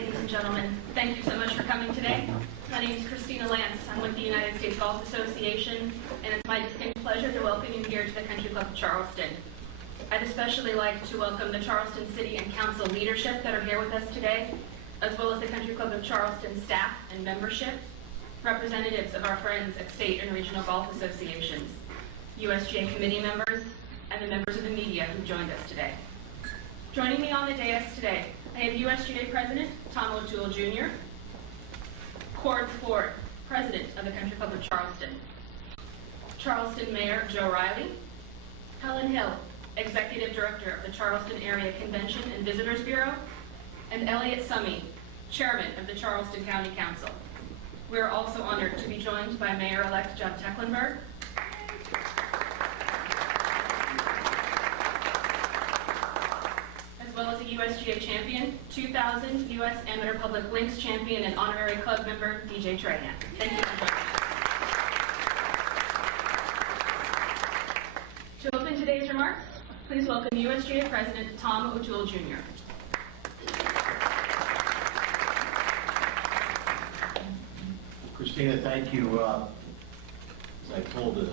ladies and gentlemen. Thank you so much for coming today. My name is Christina Lance. I'm with the United States Golf Association, and it's my distinct pleasure to welcome you here to the Country Club of Charleston. I'd especially like to welcome the Charleston City and Council leadership that are here with us today, as well as the Country Club of Charleston staff and membership, representatives of our friends at state and regional golf associations, USGA committee members, and the members of the media who joined us today. Joining me on the dais today, I have USGA President Tom O'Toole Jr., Cord Ford, President of the Country Club of Charleston, Charleston Mayor Joe Riley, Helen Hill, Executive Director of the Charleston Area Convention and Visitors Bureau, and Elliot Summey, Chairman of the Charleston County Council. We are also honored to be joined by Mayor-elect Jeff Tecklenburg, as well as a USGA champion, 2000 U.S. Amateur Public Links champion and honorary club member, DJ Trahan. Thank you for joining us. To open today's remarks, please welcome USGA President Tom O'Toole Jr. Christina, thank you. As I told a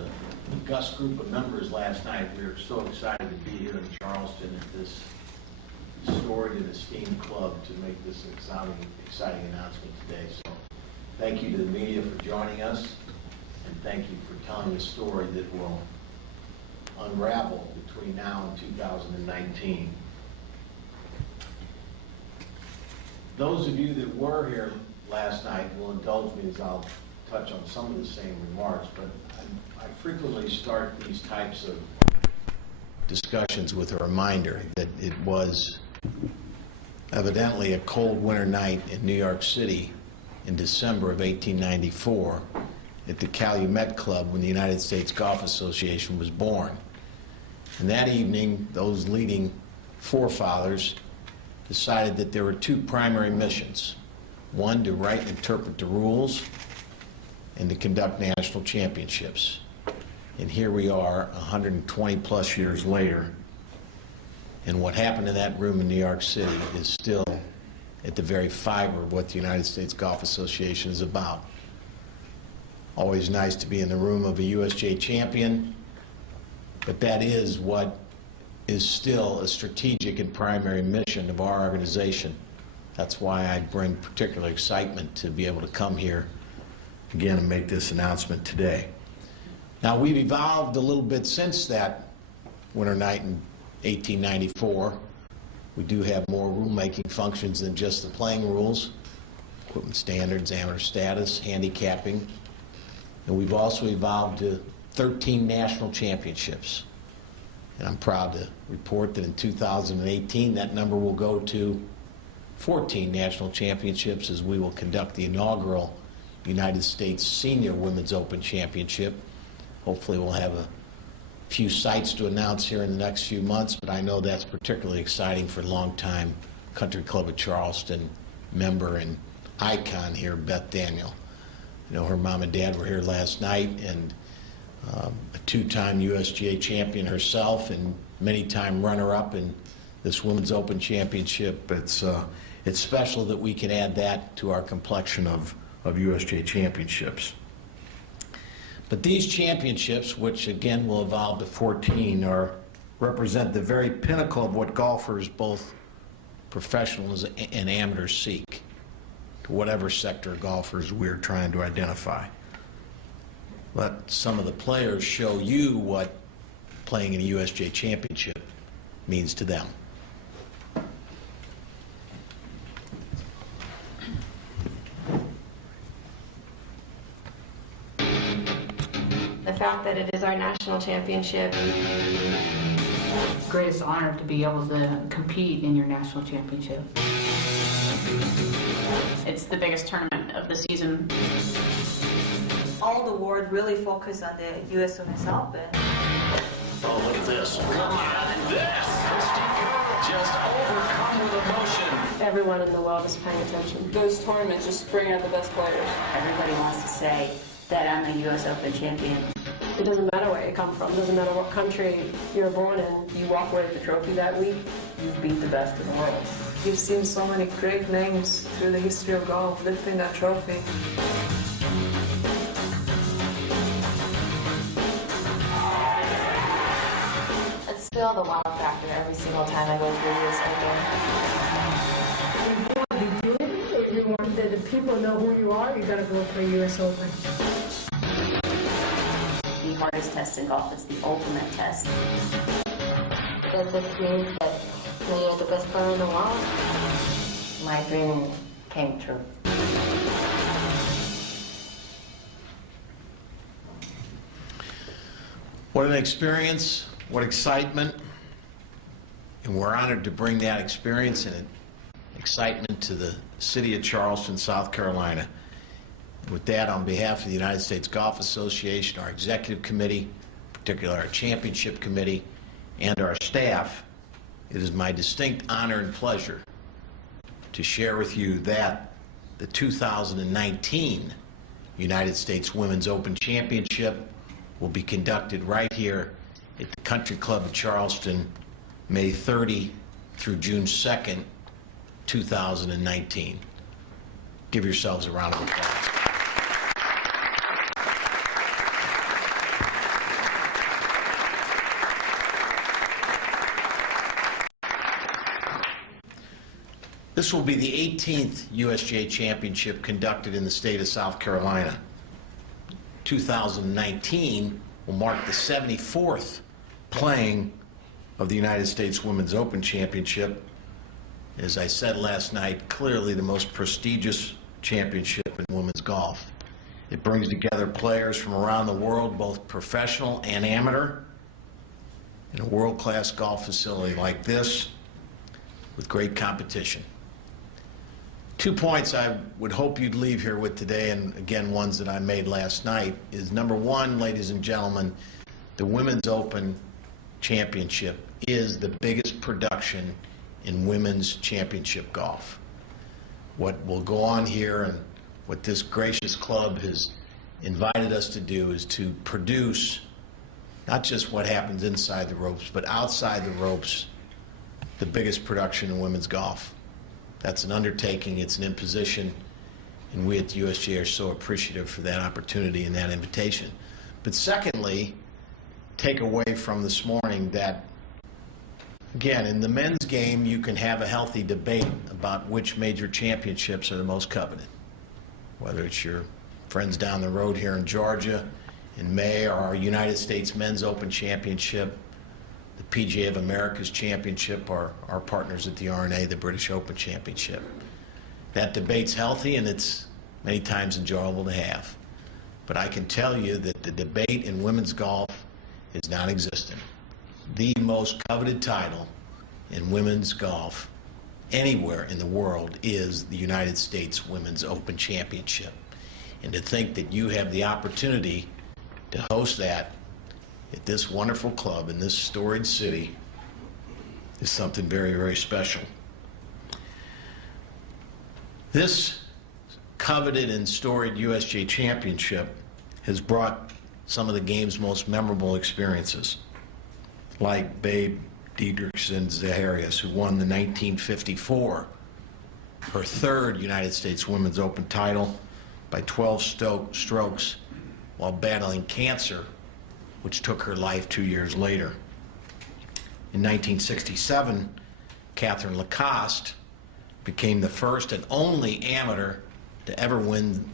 Gus group of members last night, we are so excited to be here in Charleston at this storied and esteemed club to make this exciting announcement today. So thank you to the media for joining us, and thank you for telling a story that will unravel between now and 2019. Those of you that were here last night will indulge me as I'll touch on some of the same remarks, but I frequently start these types of discussions with a reminder that it was evidently a cold winter night in New York City in December of 1894 at the Calumet Club when the United States Golf Association was born. And that evening, those leading forefathers decided that there were two primary missions. One, to write and interpret the rules, and to conduct national championships. And here we are 120 plus years later, and what happened in that room in New York City is still at the very fiber of what the United States Golf Association is about. Always nice to be in the room of a USGA champion, but that is what is still a strategic and primary mission of our organization. That's why I bring particular excitement to be able to come here again and make this announcement today. Now, we've evolved a little bit since that winter night in 1894. We do have more rulemaking functions than just the playing rules, equipment standards, amateur status, handicapping, and we've also evolved to 13 national championships. And I'm proud to report that in 2018 that number will go to 14 national championships as we will conduct the inaugural United States Senior Women's Open Championship. Hopefully we'll have a few sites to announce here in the next few months, but I know that's particularly exciting for longtime Country Club of Charleston member and icon here, Beth Daniel. You know, her mom and dad were here last night, and a two-time USGA champion herself and many-time runner-up in this Women's Open Championship. It's special that we can add that to our complexion of USGA championships. But these championships, which again will evolve to 14, represent the very pinnacle of what golfers, both professionals and amateurs, seek, to whatever sector of golfers we're trying to identify. Let some of the players show you what playing in a USGA championship means to them. The fact that it is our national championship. Greatest honor to be able to compete in your national championship. It's the biggest tournament of the season. All the world really focus on the US Women's Open. Oh, look at this. Come on, this! Just overcome with emotion. Everyone in the world is paying attention. Those tournaments just bring out the best players. Everybody wants to say that I'm a US Open champion. It doesn't matter where you come from, it doesn't matter what country you're born in. You walk away with the trophy that week, you beat the best in the world. You've seen so many great names through the history of golf lifting that trophy. It's still the wow factor every single time I go through this again. If you want the people know who you are, you gotta go for US Open. The hardest test in golf is the ultimate test. Does this mean that you're the best player in the world? My dream came true. What an experience, what excitement, and we're honored to bring that experience and excitement to the city of Charleston, South Carolina. With that, on behalf of the United States Golf Association, our executive committee, particularly our championship committee, and our staff, it is my distinct honor and pleasure to share with you that the 2019 United States Women's Open Championship will be conducted right here at the Country Club of Charleston, May 30 through June 2nd, 2019. Give yourselves a round of applause. This will be the 18th USGA Championship conducted in the state of South Carolina. 2019 will mark the 74th playing of the United States Women's Open Championship. As I said last night, clearly the most prestigious championship in women's golf. It brings together players from around the world, both professional and amateur, in a world-class golf facility like this with great competition. 2 points I would hope you'd leave here with today, and again, ones that I made last night, is number one, ladies and gentlemen, the Women's Open Championship is the biggest production in women's championship golf. What will go on here and what this gracious club has invited us to do is to produce not just what happens inside the ropes, but outside the ropes, the biggest production in women's golf. That's an undertaking, it's an imposition, and we at the USGA are so appreciative for that opportunity and that invitation. But secondly, take away from this morning that, again, in the men's game, you can have a healthy debate about which major championships are the most coveted. Whether it's your friends down the road here in Georgia in May, or our United States Men's Open Championship, the PGA of America's Championship, or our partners at the R&A, the British Open Championship. That debate's healthy and it's many times enjoyable to have. But I can tell you that the debate in women's golf is non-existent. The most coveted title in women's golf anywhere in the world is the United States Women's Open Championship. And to think that you have the opportunity to host that at this wonderful club in this storied city is something very, very special. This coveted and storied USGA Championship has brought some of the game's most memorable experiences, like Babe Didrikson-Zaharias, who won the 1954, her third United States Women's Open title by 12 strokes while battling cancer, which took her life 2 years later. In 1967, Catherine Lacoste became the first and only amateur to ever win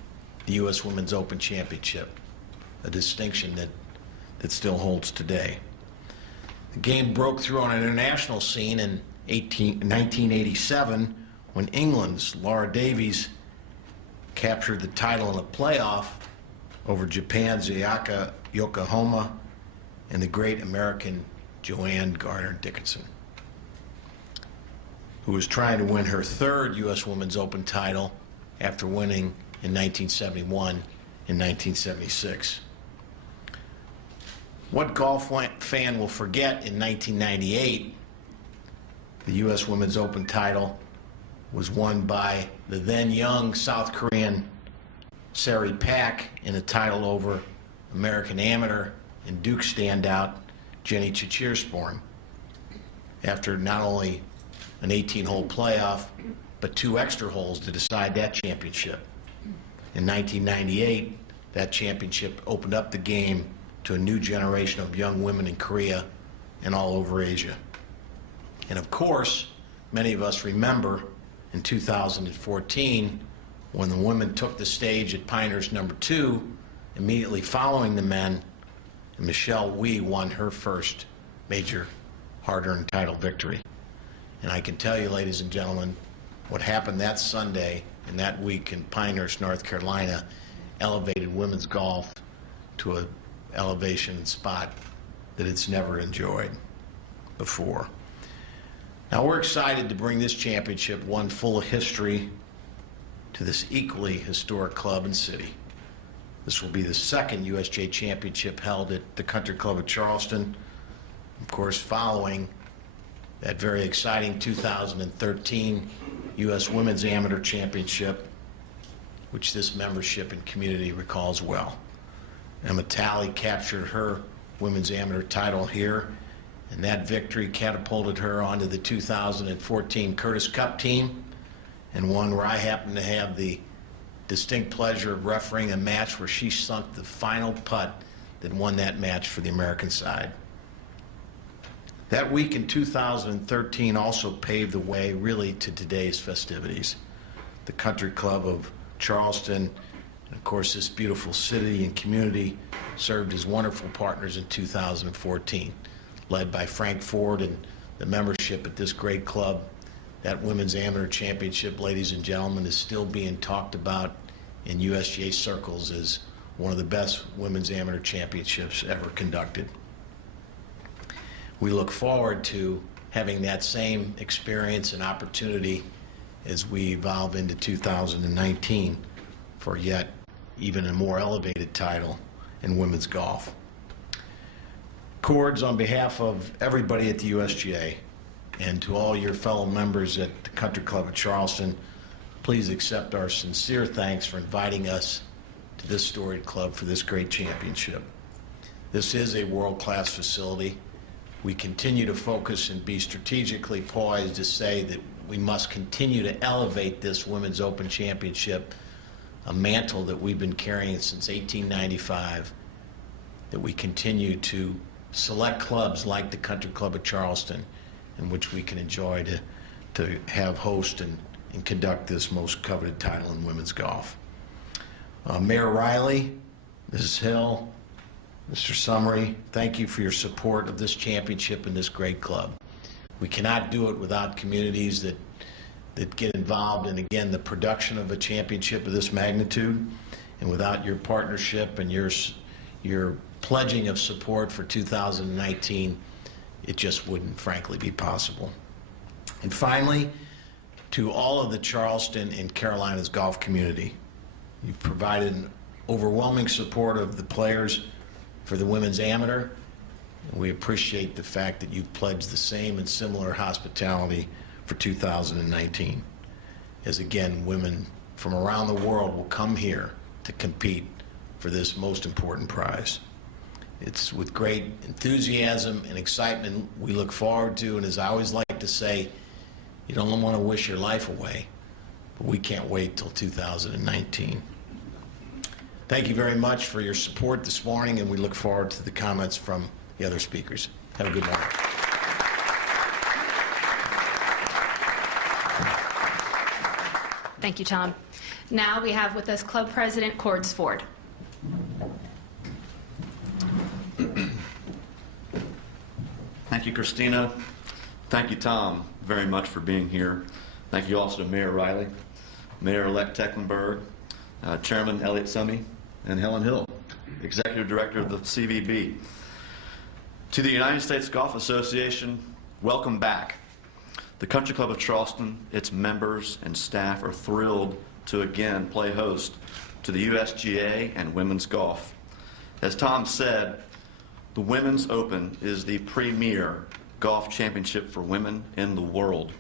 the U.S. Women's Open Championship, a distinction that still holds today. The game broke through on an international scene in 1987 when England's Laura Davies captured the title in a playoff over Japan's Ayaka Yokohama and the great American Joanne Garner Dickinson, who was trying to win her third U.S. Women's Open title after winning in 1971 and 1976. What golf fan will forget in 1998, the U.S. Women's Open title was won by the then young South Korean Sari Pak in a title over American amateur and Duke standout Jenny Chechirsporn, after not only an 18-hole playoff, but 2 extra holes to decide that championship. In 1998, that championship opened up the game to a new generation of young women in Korea and all over Asia. And of course, many of us remember in 2014 when the women took the stage at Pinehurst number 2, immediately following the men, and Michelle Wie won her first major hard-earned title victory. And I can tell you, ladies and gentlemen, what happened that Sunday and that week in Pinehurst, North Carolina, elevated women's golf to an elevation and spot that it's never enjoyed before. Now, we're excited to bring this championship, one full of history, to this equally historic club and city. This will be the second USGA championship held at the Country Club of Charleston, of course, following that very exciting 2013 U.S. Women's Amateur Championship, which this membership and community recalls well. Emma Talley captured her Women's Amateur title here, and that victory catapulted her onto the 2014 Curtis Cup team, and one where I happened to have the distinct pleasure of refereeing a match where she sunk the final putt that won that match for the American side. That week in 2013 also paved the way really to today's festivities. The Country Club of Charleston, and of course this beautiful city and community, served as wonderful partners in 2014, led by Frank Ford and the membership at this great club. That Women's Amateur Championship, ladies and gentlemen, is still being talked about in USGA circles as one of the best Women's Amateur Championships ever conducted. We look forward to having that same experience and opportunity as we evolve into 2019 for yet even a more elevated title in women's golf. Cords, on behalf of everybody at the USGA and to all your fellow members at the Country Club of Charleston, please accept our sincere thanks for inviting us to this storied club for this great championship. This is a world-class facility. We continue to focus and be strategically poised to say that we must continue to elevate this Women's Open Championship, a mantle that we've been carrying since 1895, that we continue to select clubs like the Country Club of Charleston in which we can enjoy to have host and conduct this most coveted title in women's golf. Mayor Riley, Mrs. Hill, Mr. Summery, thank you for your support of this championship and this great club. We cannot do it without communities that get involved in, again, the production of a championship of this magnitude, and without your partnership and your pledging of support for 2019, it just wouldn't, frankly, be possible. And finally, to all of the Charleston and Carolinas golf community, you've provided an overwhelming support of the players for the Women's Amateur, and we appreciate the fact that you've pledged the same and similar hospitality for 2019, as again, women from around the world will come here to compete for this most important prize. It's with great enthusiasm and excitement we look forward to, and as I always like to say, you don't want to wish your life away, but we can't wait till 2019. Thank you very much for your support this morning, and we look forward to the comments from the other speakers. Have a good morning. Thank you, Tom. Now we have with us Club President Cords Ford. Thank you, Christina. Thank you, Tom, very much for being here. Thank you also to Mayor Riley, Mayor-elect Tecklenburg, Chairman Elliott Summey, and Helen Hill, Executive Director of the CVB. To the United States Golf Association, welcome back. The Country Club of Charleston, its members and staff are thrilled to again play host to the USGA and women's golf. As Tom said, the Women's Open is the premier golf championship for women in the world.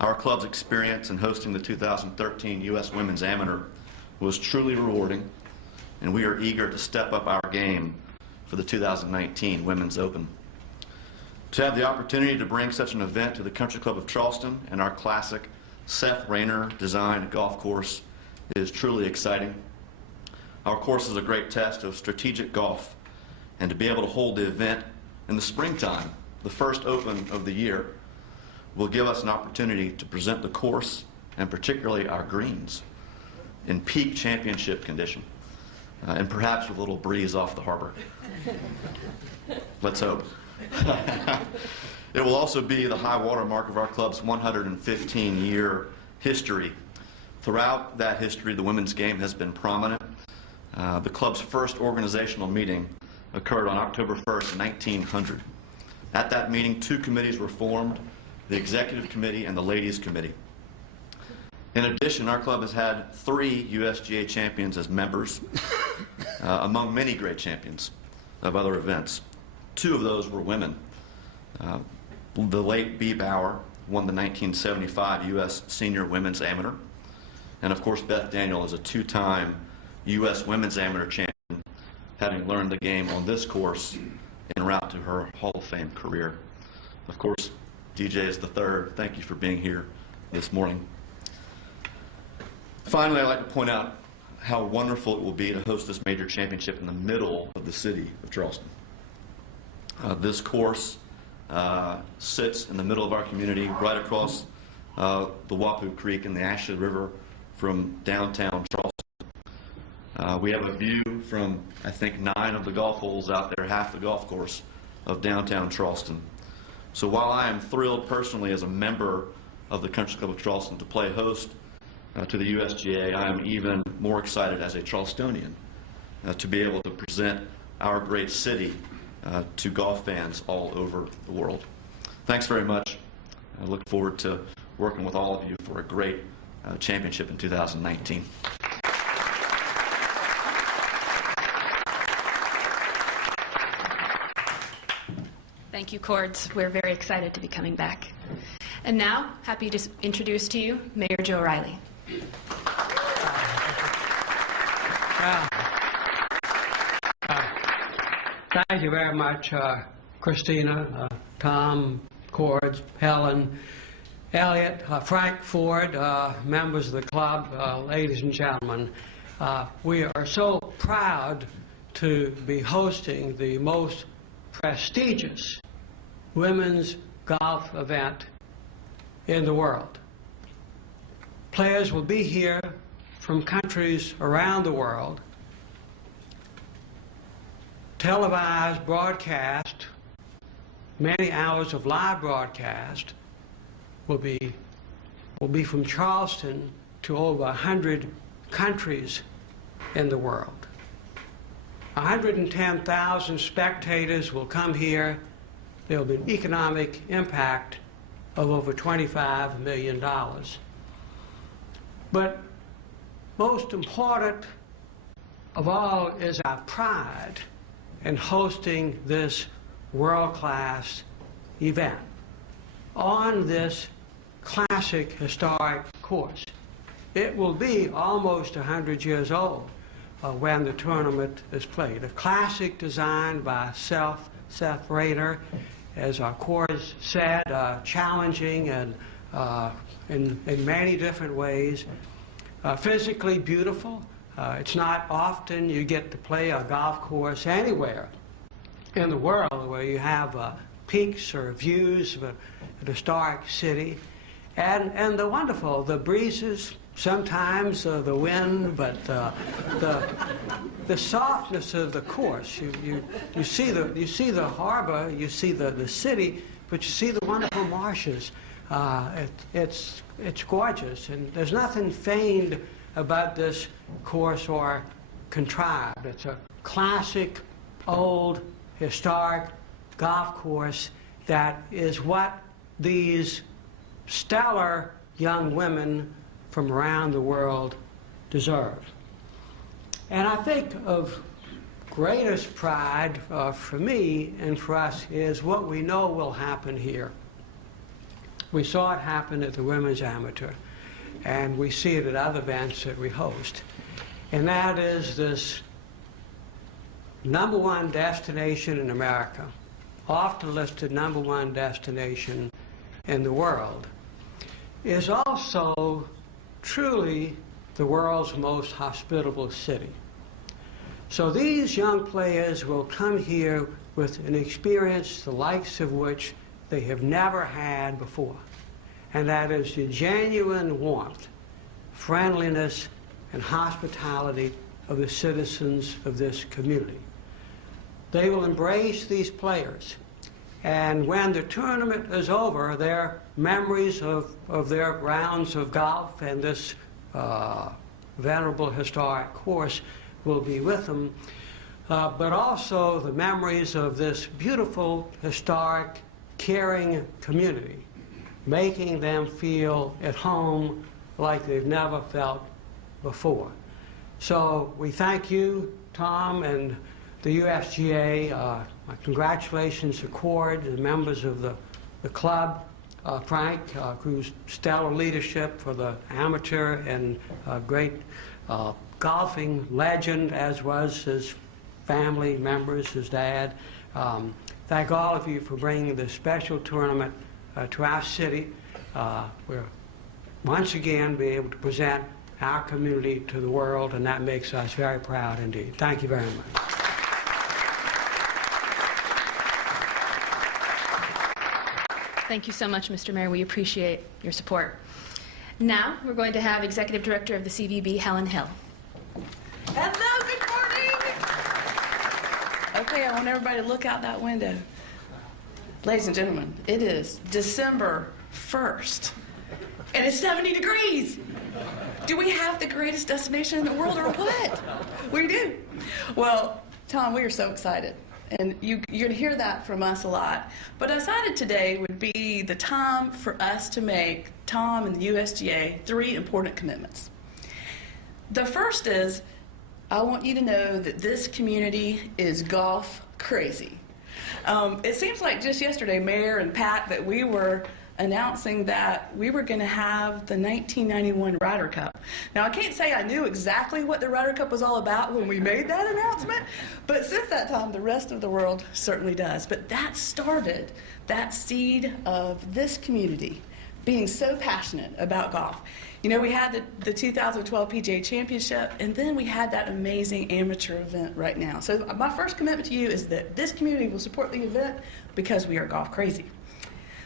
Our club's experience in hosting the 2013 U.S. Women's Amateur was truly rewarding, and we are eager to step up our game for the 2019 Women's Open. To have the opportunity to bring such an event to the Country Club of Charleston and our classic Seth Rayner designed golf course is truly exciting. Our course is a great test of strategic golf, and to be able to hold the event in the springtime, the first Open of the year, will give us an opportunity to present the course, and particularly our greens, in peak championship condition, and perhaps with a little breeze off the harbor. Let's hope. It will also be the high water mark of our club's 115-year history. Throughout that history, the women's game has been prominent. The club's first organizational meeting occurred on October 1st, 1900. At that meeting, 2 committees were formed, the Executive Committee and the Ladies Committee. In addition, our club has had 3 USGA champions as members, among many great champions of other events. 2 of those were women. The late Bea Bauer won the 1975 U.S. Senior Women's Amateur. And of course, Beth Daniel is a 2-time U.S. Women's Amateur champion, having learned the game on this course en route to her Hall of Fame career. Of course, DJ is the 3rd. Thank you for being here this morning. Finally, I'd like to point out how wonderful it will be to host this major championship in the middle of the city of Charleston. This course sits in the middle of our community, right across the Wapoo Creek and the Ashley River from downtown Charleston. We have a view from, I think, 9 of the golf holes out there, half the golf course of downtown Charleston. So while I am thrilled personally as a member of the Country Club of Charleston to play host to the USGA, I am even more excited as a Charlestonian to be able to present our great city to golf fans all over the world. Thanks very much. I look forward to working with all of you for a great championship in 2019. Thank you, Cords. We're very excited to be coming back. And now, happy to introduce to you Mayor Joe Riley. Thank you very much, Christina, Tom, Cords, Helen, Elliot, Frank Ford, members of the club, ladies and gentlemen. We are so proud to be hosting the most prestigious women's golf event in the world. Players will be here from countries around the world. Televised broadcast, many hours of live broadcast will be from Charleston to over 100 countries in the world. 110,000 spectators will come here. There will be an economic impact of over $25 million. But most important of all is our pride in hosting this world-class event on this classic historic course. It will be almost 100 years old when the tournament is played. A classic designed by Seth Rayner, as our course said, challenging and in many different ways. Physically beautiful. It's not often you get to play a golf course anywhere in the world where you have peaks or views of a historic city. And the wonderful, the breezes, sometimes the wind, but the softness of the course. You see the harbor, you see the city, but you see the wonderful marshes. It's gorgeous, and there's nothing feigned about this course or contrived. It's a classic, old, historic golf course that is what these stellar young women from around the world deserve. And I think of greatest pride for me and for us is what we know will happen here. We saw it happen at the Women's Amateur, and we see it at other events that we host. And that is this #1 destination in America, often listed #1 destination in the world, is also truly the world's most hospitable city. So these young players will come here with an experience the likes of which they have never had before, and that is the genuine warmth, friendliness, and hospitality of the citizens of this community. They will embrace these players, and when the tournament is over, their memories of their rounds of golf and this venerable historic course will be with them, but also the memories of this beautiful, historic, caring community, making them feel at home like they've never felt before. So we thank you, Tom, and the USGA. My congratulations accord to the members of the club, Frank, whose stellar leadership for the amateur and great golfing legend, as was his family members, his dad. Thank all of you for bringing this special tournament to our city. We'll once again be able to present our community to the world, and that makes us very proud indeed. Thank you very much. Thank you so much, Mr. Mayor. We appreciate your support. Now, we're going to have Executive Director of the CVB, Helen Hill. Hello, good morning. Okay, I want everybody to look out that window. Ladies and gentlemen, it is December 1st, and it's 70 degrees. Do we have the greatest destination in the world or what? We do. Well, Tom, we are so excited. And you're going to hear that from us a lot. But I decided today would be the time for us to make, Tom and the USGA, 3 important commitments. The first is, I want you to know that this community is golf crazy. It seems like just yesterday, Mayor and Pat, that we were announcing that we were going to have the 1991 Ryder Cup. Now, I can't say I knew exactly what the Ryder Cup was all about when we made that announcement, but since that time, the rest of the world certainly does. But that started that seed of this community being so passionate about golf. You know, we had the 2012 PGA Championship, and then we had that amazing amateur event right now. So my first commitment to you is that this community will support the event because we are golf crazy.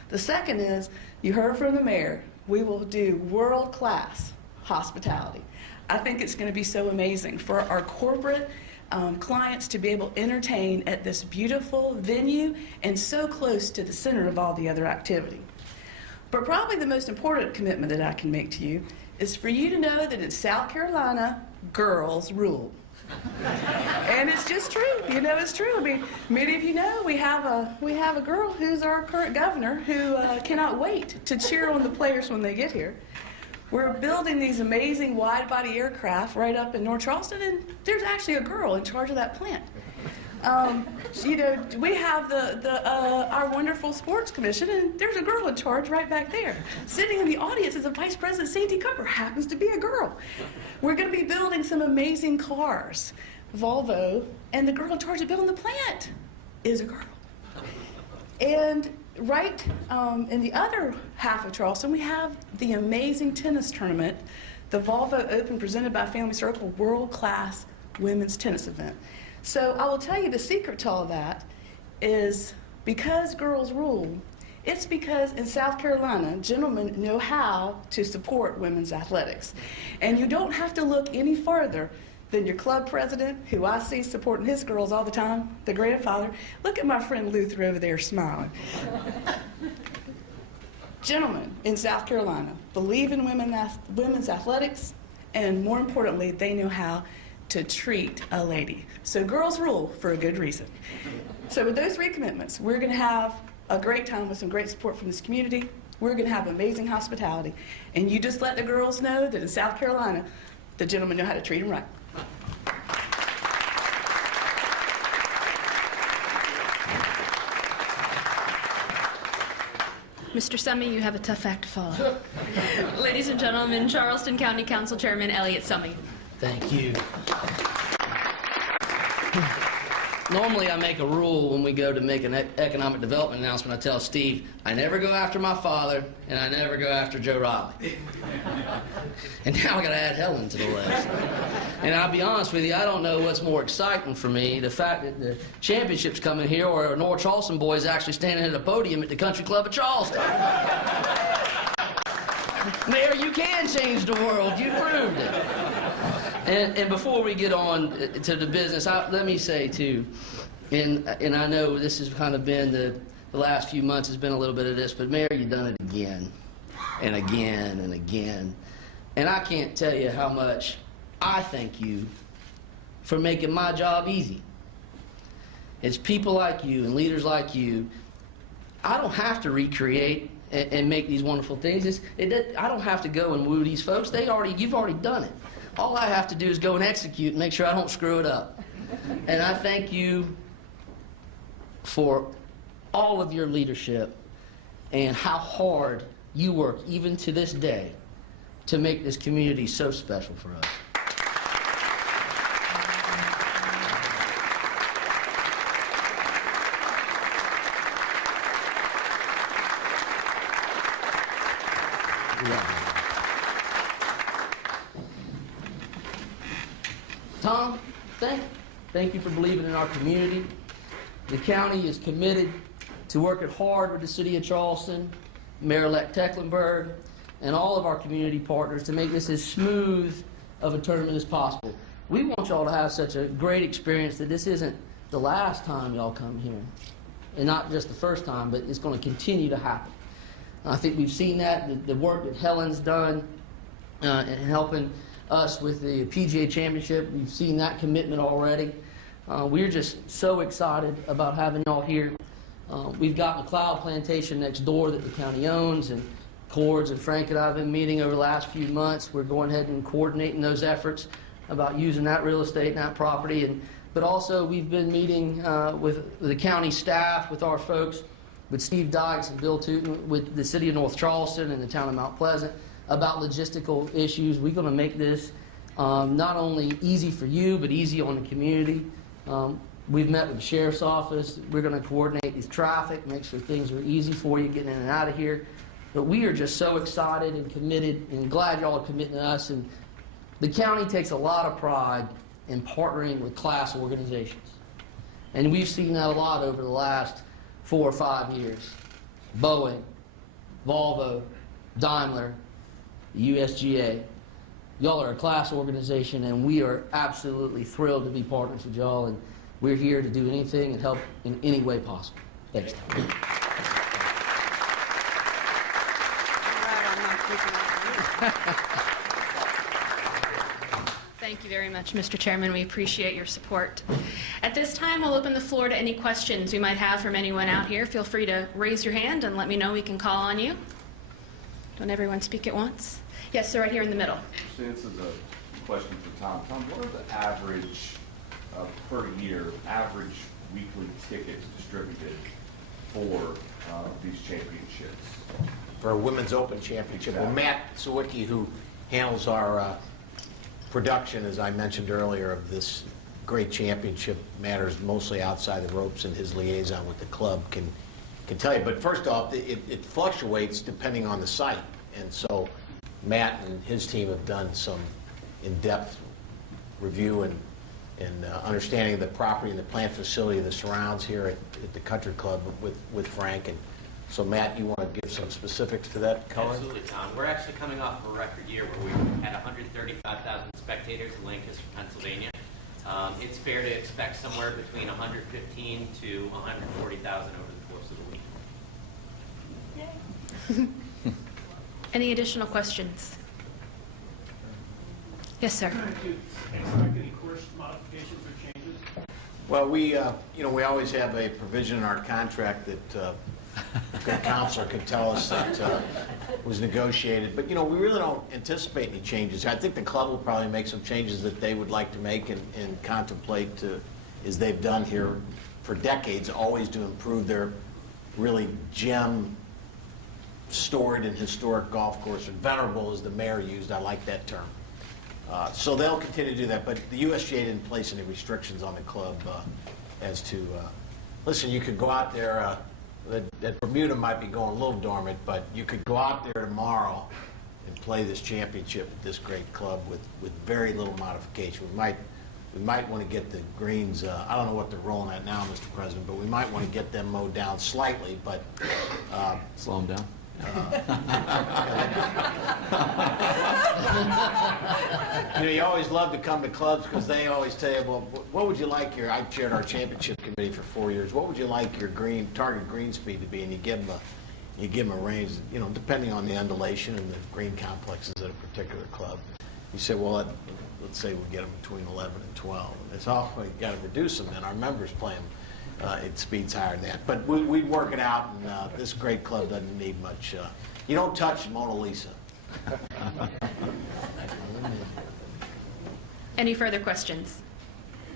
The second is, you heard from the mayor, we will do world-class hospitality. I think it's going to be so amazing for our corporate clients to be able to entertain at this beautiful venue and so close to the center of all the other activity. But probably the most important commitment that I can make to you is for you to know that in South Carolina, girls rule. And it's just true. You know, it's true. I mean, many of you know we have a girl who's our current governor who cannot wait to cheer on the players when they get here. We're building these amazing wide-body aircraft right up in North Charleston, and there's actually a girl in charge of that plant. You know, we have our wonderful sports commission, and there's a girl in charge right back there. Sitting in the audience is a Vice President Sandy Cooper, happens to be a girl. We're going to be building some amazing cars, Volvo, and the girl in charge of building the plant is a girl. And right in the other half of Charleston, we have the amazing tennis tournament, the Volvo Open presented by Family Circle, world-class women's tennis event. So I will tell you the secret to all that is because girls rule, it's because in South Carolina, gentlemen know how to support women's athletics. And you don't have to look any farther than your club president, who I see supporting his girls all the time, the grandfather. Look at my friend Luther over there smiling. Gentlemen in South Carolina believe in women's athletics, and more importantly, they know how to treat a lady. So girls rule for a good reason. So with those 3 commitments, we're going to have a great time with some great support from this community. We're going to have amazing hospitality. And you just let the girls know that in South Carolina, the gentlemen know how to treat them right. Mr. Summey, you have a tough act to follow. Ladies and gentlemen, Charleston County Council Chairman Elliott Summey. Thank you. Normally I make a rule when we go to make an economic development announcement. I tell Steve, I never go after my father, and I never go after Joe Riley. And now I got to add Helen to the list. And I'll be honest with you, I don't know what's more exciting for me, the fact that the championship's coming here or our North Charleston boys actually standing at a podium at the Country Club of Charleston. Mayor, you can change the world. You proved it. And before we get on to the business, let me say, too, and I know this has kind of been the last few months has been a little bit of this, but Mayor, you've done it again and again and again. And I can't tell you how much I thank you for making my job easy. It's people like you and leaders like you. I don't have to recreate and make these wonderful things. I don't have to go and woo these folks. You've already done it. All I have to do is go and execute and make sure I don't screw it up. And I thank you for all of your leadership and how hard you work, even to this day, to make this community so special for us. Tom, thank you for believing in our community. The county is committed to working hard with the city of Charleston, Mayor-elect Tecklenburg, and all of our community partners to make this as smooth of a tournament as possible. We want y'all to have such a great experience that this isn't the last time y'all come here, and not just the first time, but it's going to continue to happen. I think we've seen that, the work that Helen's done in helping us with the PGA Championship. We've seen that commitment already. We're just so excited about having y'all here. We've got McLeod Plantation next door that the county owns, and Cords and Frank and I have been meeting over the last few months. We're going ahead and coordinating those efforts about using that real estate and that property. But also we've been meeting with the county staff, with our folks, with Steve Dykes and Bill Tootin, with the city of North Charleston and the town of Mount Pleasant, about logistical issues. We're going to make this not only easy for you, but easy on the community. We've met with the sheriff's office. We're going to coordinate these traffic, make sure things are easy for you getting in and out of here. But we are just so excited and committed and glad y'all are committing to us. And the county takes a lot of pride in partnering with class organizations. And we've seen that a lot over the last 4 or 5 years. Boeing, Volvo, Daimler, USGA. Y'all are a class organization, and we are absolutely thrilled to be partners with y'all, and we're here to do anything and help in any way possible. Thanks. Thank you very much, Mr. Chairman. We appreciate your support. At this time, I'll open the floor to any questions you might have from anyone out here. Feel free to raise your hand and let me know we can call on you. Don't everyone speak at once? Yes, sir, right here in the middle. So this is a question for Tom. Tom, what are the average per year, average weekly tickets distributed for these championships? For a Women's Open Championship. Well, Matt Sawicki, who handles our production, as I mentioned earlier, of this great championship matters mostly outside the ropes, and his liaison with the club can tell you. But first off, it fluctuates depending on the site. And so Matt and his team have done some in-depth review and understanding of the property and the plant facility that surrounds here at the Country Club with Frank. And so Matt, you want to give some specifics to that, Colin? Absolutely, Tom. We're actually coming off a record year where we had 135,000 spectators in Lancaster, Pennsylvania. It's fair to expect somewhere between 115 to 140,000 over the course of the week. Any additional questions? Yes, sir. Do you expect any course modifications or changes? Well, we always have a provision in our contract that a good counselor could tell us that was negotiated. But, we really don't anticipate any changes. I think the club will probably make some changes that they would like to make and contemplate, as they've done here for decades, always to improve their really gem storied and historic golf course. And venerable is the mayor used. I like that term. So they'll continue to do that. But the USGA didn't place any restrictions on the club as to, listen, you could go out there, that Bermuda might be going a little dormant, but you could go out there tomorrow and play this championship at this great club with very little modification. We might want to get the greens, I don't know what they're rolling at now, Mr. President, but we might want to get them mowed down slightly, but... slow them down. You always love to come to clubs because they always tell you, well, what would you like I chaired our championship committee for 4 years. What would you like your target green speed to be? And you give them a range, depending on the undulation and the green complexes at a particular club. You say, well, let's say we get them between 11 and 12. It's awful. You got to reduce them, and our members play them at speeds higher than that. But we'd work it out, and this great club doesn't need much. You don't touch Mona Lisa. Any further questions?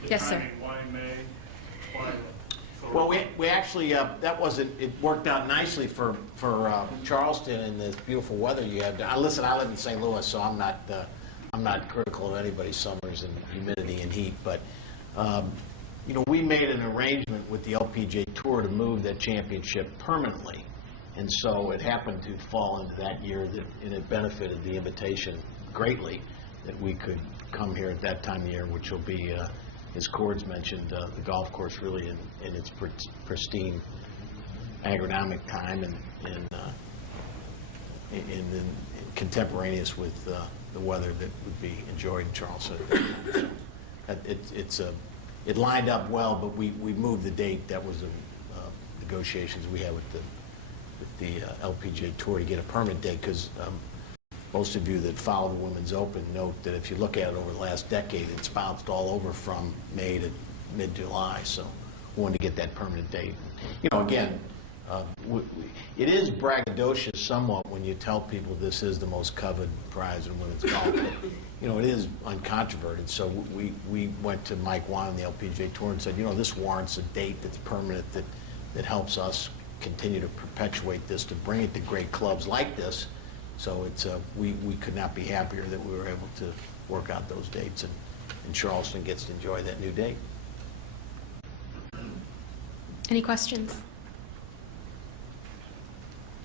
Yes, sir. Why May? Why? Well, we actually it worked out nicely for Charleston and this beautiful weather you have. Listen, I live in St. Louis, so I'm not critical of anybody's summers and humidity and heat, but we made an arrangement with the LPGA Tour to move that championship permanently, and so it happened to fall into that year and it benefited the invitation greatly that we could come here at that time of year, which will be, as Cords mentioned, the golf course really in its pristine agronomic time and contemporaneous with the weather that would be enjoyed in Charleston. It lined up well, but we moved the date. That was the negotiations we had with the LPGA Tour to get a permanent date, because most of you that follow the Women's Open note that if you look at it over the last decade, it's bounced all over from May to mid-July. So we wanted to get that permanent date. Again, it is braggadocious somewhat when you tell people this is the most coveted prize in women's golf. But, it is uncontroverted. So we went to Mike Wan and the LPGA Tour and said, this warrants a date that's permanent that helps us continue to perpetuate this, to bring it to great clubs like this. So we could not be happier that we were able to work out those dates, and Charleston gets to enjoy that new date. Any questions?